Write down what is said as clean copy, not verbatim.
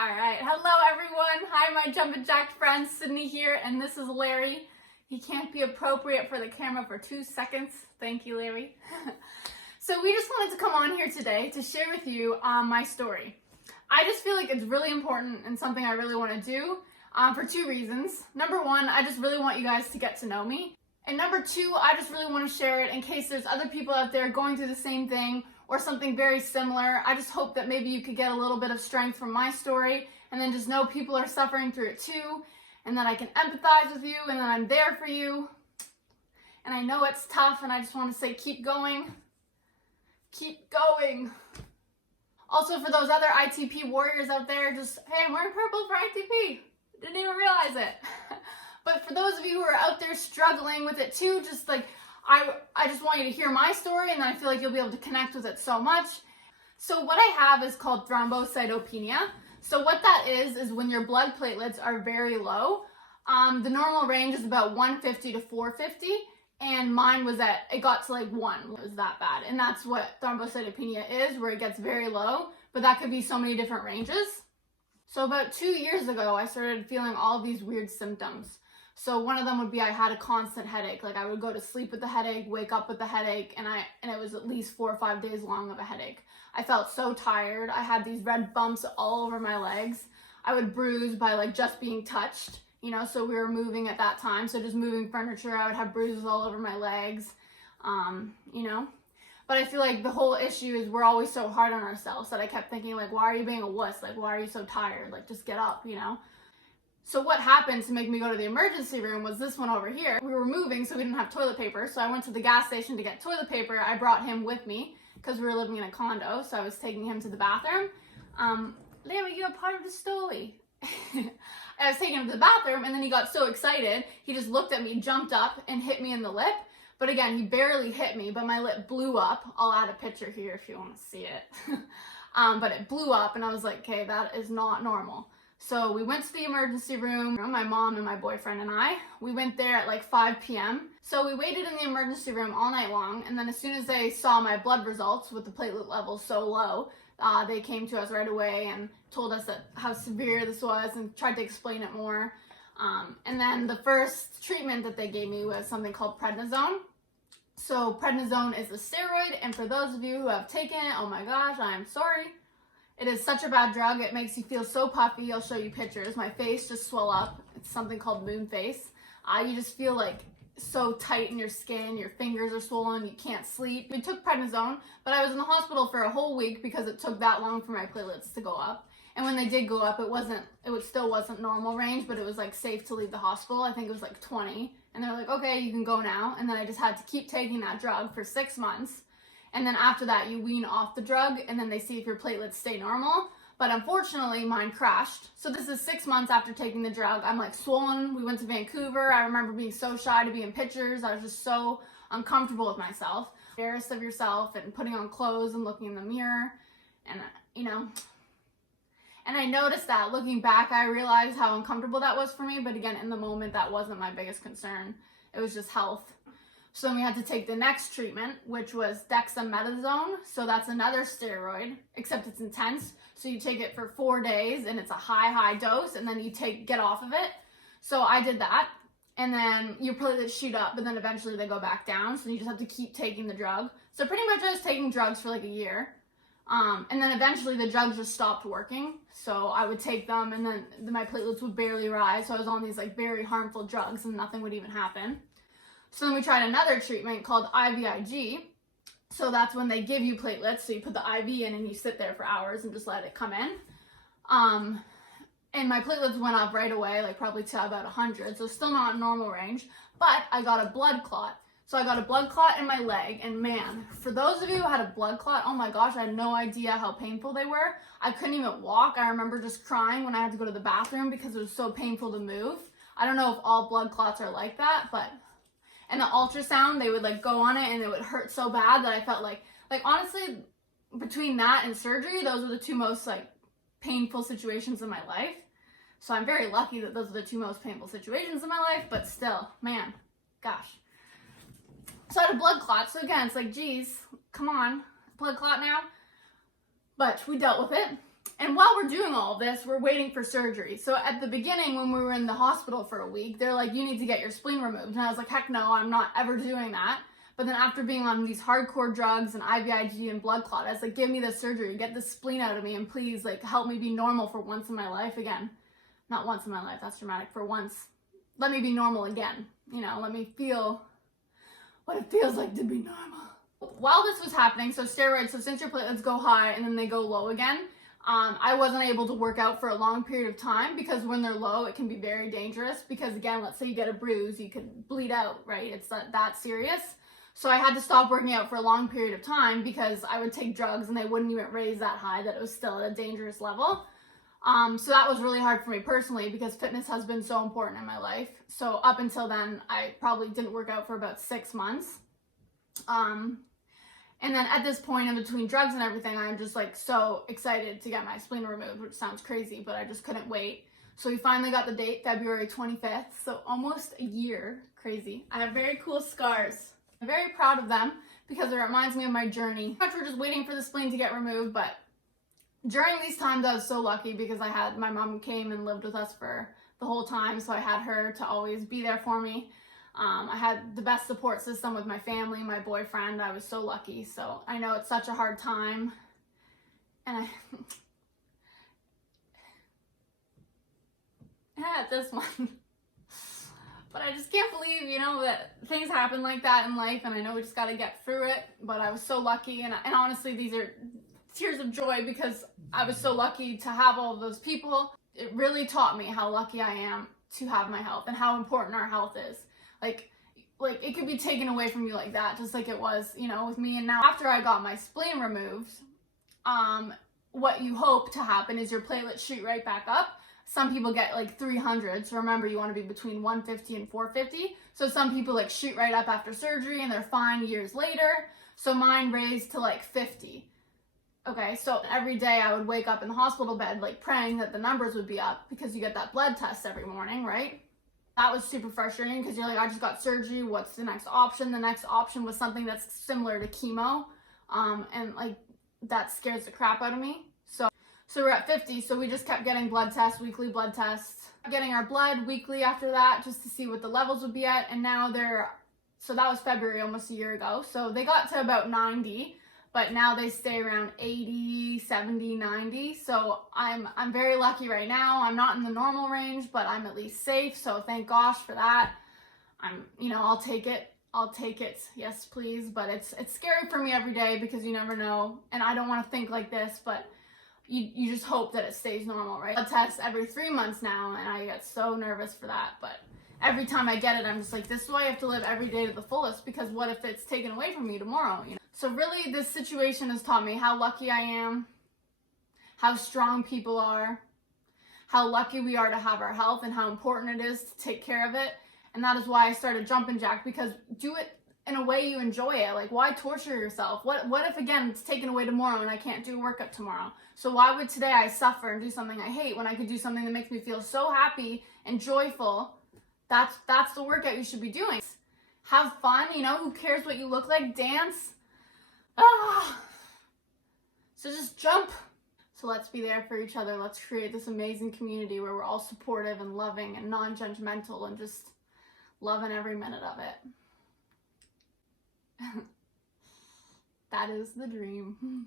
Alright, hello everyone. Hi my Jump&Jacked friends, Sydney here, and this is Larry. He can't be appropriate for the camera for 2 seconds. Thank you, Larry. So we just wanted to come on here today to share with you my story. I just feel like it's really important and something I really want to do for 2 reasons. Number 1, I just really want you guys to get to know me. And number 2, I just really want to share it in case there's other people out there going through the same thing or something very similar. I just hope that maybe you could get a little bit of strength from my story and then just know people are suffering through it too, and that I can empathize with you and that I'm there for you. And I know it's tough, and I just want to say keep going. Keep going. Also, for those other ITP warriors out there, just, hey, I'm wearing purple for ITP. Didn't even realize it. But for those of you who are out there struggling with it too, just like, I just want you to hear my story, and then I feel like you'll be able to connect with it so much. So what I have is called thrombocytopenia. So what that is when your blood platelets are very low. The normal range is about 150 to 450, and mine was it got to like 1. It was that bad. And that's what thrombocytopenia is, where it gets very low, but that could be so many different ranges. So about 2 years ago, I started feeling all these weird symptoms. So one of them would be I had a constant headache. Like I would go to sleep with the headache, wake up with the headache, and it was at least 4 or 5 days long of a headache. I felt so tired. I had these red bumps all over my legs. I would bruise by like just being touched, you know, so we were moving at that time. So just moving furniture, I would have bruises all over my legs, you know. But I feel like the whole issue is we're always so hard on ourselves that I kept thinking like, why are you being a wuss? Like, why are you so tired? Like, just get up, you know. So what happened to make me go to the emergency room was this one over here. We were moving, so we didn't have toilet paper. So I went to the gas station to get toilet paper. I brought him with me because we were living in a condo. So I was taking him to the bathroom. Larry, you're part of the story. I was taking him to the bathroom, and then he got so excited. He just looked at me, jumped up, and hit me in the lip. But again, he barely hit me, but my lip blew up. I'll add a picture here if you want to see it. But it blew up, and I was like, okay, that is not normal. So we went to the emergency room, my mom and my boyfriend and I. We went there at like 5 p.m. So we waited in the emergency room all night long, and then as soon as they saw my blood results with the platelet levels so low, they came to us right away and told us that how severe this was and tried to explain it more. And then the first treatment that they gave me was something called prednisone. So prednisone is a steroid, and for those of you who have taken it, oh my gosh, I am sorry. It is such a bad drug. It makes you feel so puffy. I'll show you pictures. My face just swell up. It's something called moon face. You just feel like so tight in your skin. Your fingers are swollen. You can't sleep. We took prednisone, but I was in the hospital for a whole week because it took that long for my platelets to go up. And when they did go up, it still wasn't normal range, but it was like safe to leave the hospital. I think it was like 20. And they're like, okay, you can go now. And then I just had to keep taking that drug for 6 months. And then after that, you wean off the drug, and then they see if your platelets stay normal. But unfortunately, mine crashed. So this is 6 months after taking the drug. I'm like swollen. We went to Vancouver. I remember being so shy to be in pictures. I was just so uncomfortable with myself. Embarrassed of yourself and putting on clothes and looking in the mirror. And, you know. And I noticed that looking back, I realized how uncomfortable that was for me. But again, in the moment, that wasn't my biggest concern. It was just health. So then we had to take the next treatment, which was dexamethasone. So that's another steroid, except it's intense. So you take it for 4 days, and it's a high dose, and then you get off of it. So I did that, and then your platelets shoot up, but then eventually they go back down. So you just have to keep taking the drug. So pretty much I was taking drugs for like a year. And then eventually the drugs just stopped working. So I would take them, and then my platelets would barely rise. So I was on these like very harmful drugs, and nothing would even happen. So then we tried another treatment called IVIG. So that's when they give you platelets. So you put the IV in and you sit there for hours and just let it come in. And my platelets went up right away, like probably to about 100. So still not normal range, but I got a blood clot. So I got a blood clot in my leg, and man, for those of you who had a blood clot, oh my gosh, I had no idea how painful they were. I couldn't even walk. I remember just crying when I had to go to the bathroom because it was so painful to move. I don't know if all blood clots are like that, but and the ultrasound, they would like go on it and it would hurt so bad that I felt like honestly, between that and surgery, those are the 2 most like painful situations in my life. So I'm very lucky that those are the 2 most painful situations in my life, but still, man, gosh. So I had a blood clot. So again, it's like, geez, come on, blood clot now. But we dealt with it. And while we're doing all this, we're waiting for surgery. So at the beginning, when we were in the hospital for a week, they're like, you need to get your spleen removed. And I was like, heck no, I'm not ever doing that. But then after being on these hardcore drugs and IVIG and blood clot, I was like, give me the surgery, get the spleen out of me, and please, like, help me be normal for once in my life again. Not once in my life, that's dramatic, for once. Let me be normal again. You know, let me feel what it feels like to be normal. While this was happening, so steroids, so since your platelets go high and then they go low again, I wasn't able to work out for a long period of time because when they're low, it can be very dangerous because, again, let's say you get a bruise, you could bleed out, right? It's that serious. So I had to stop working out for a long period of time because I would take drugs and they wouldn't even raise that high, that it was still at a dangerous level. So that was really hard for me personally because fitness has been so important in my life. So up until then, I probably didn't work out for about 6 months. And then at this point, in between drugs and everything, I'm just like so excited to get my spleen removed, which sounds crazy, but I just couldn't wait. So we finally got the date, February 25th, so almost a year. Crazy. I have very cool scars. I'm very proud of them because it reminds me of my journey. Much we're just waiting for the spleen to get removed, but during these times I was so lucky because my mom came and lived with us for the whole time, so I had her to always be there for me. I had the best support system with my family, my boyfriend. I was so lucky. So I know it's such a hard time. And this one. But I just can't believe, you know, that things happen like that in life. And I know we just got to get through it. But I was so lucky. And honestly, these are tears of joy because I was so lucky to have all of those people. It really taught me how lucky I am to have my health and how important our health is. Like it could be taken away from you like that, just like it was, you know, with me. And now after I got my spleen removed, what you hope to happen is your platelets shoot right back up. Some people get like 300. So remember, you want to be between 150 and 450. So some people like shoot right up after surgery and they're fine years later. So mine raised to like 50. Okay, so every day I would wake up in the hospital bed like praying that the numbers would be up because you get that blood test every morning, right? That was super frustrating because you're like, I just got surgery. What's the next option? The next option was something that's similar to chemo. And like that scares the crap out of me. So we're at 50. So we just kept getting blood tests, weekly blood tests, getting our blood weekly after that just to see what the levels would be at. And now so that was February, almost a year ago. So they got to about 90. But now they stay around 80, 70, 90. So I'm very lucky right now. I'm not in the normal range, but I'm at least safe. So thank gosh for that. I'll take it. I'll take it. Yes, please. But it's scary for me every day because you never know. And I don't want to think like this, but you just hope that it stays normal, right? Blood tests every 3 months now, and I get so nervous for that. But every time I get it, I'm just like, this is why I have to live every day to the fullest because what if it's taken away from me tomorrow, you know? So really, this situation has taught me how lucky I am, how strong people are, how lucky we are to have our health, and how important it is to take care of it. And that is why I started Jump&Jacked, because do it in a way you enjoy it. Like, why torture yourself? What if, again, it's taken away tomorrow and I can't do a workout tomorrow? So why would today I suffer and do something I hate when I could do something that makes me feel so happy and joyful? That's the workout you should be doing. Have fun, you know, who cares what you look like? Dance. So just jump. So let's be there for each other. Let's create this amazing community where we're all supportive and loving and non-judgmental and just loving every minute of it. That is the dream.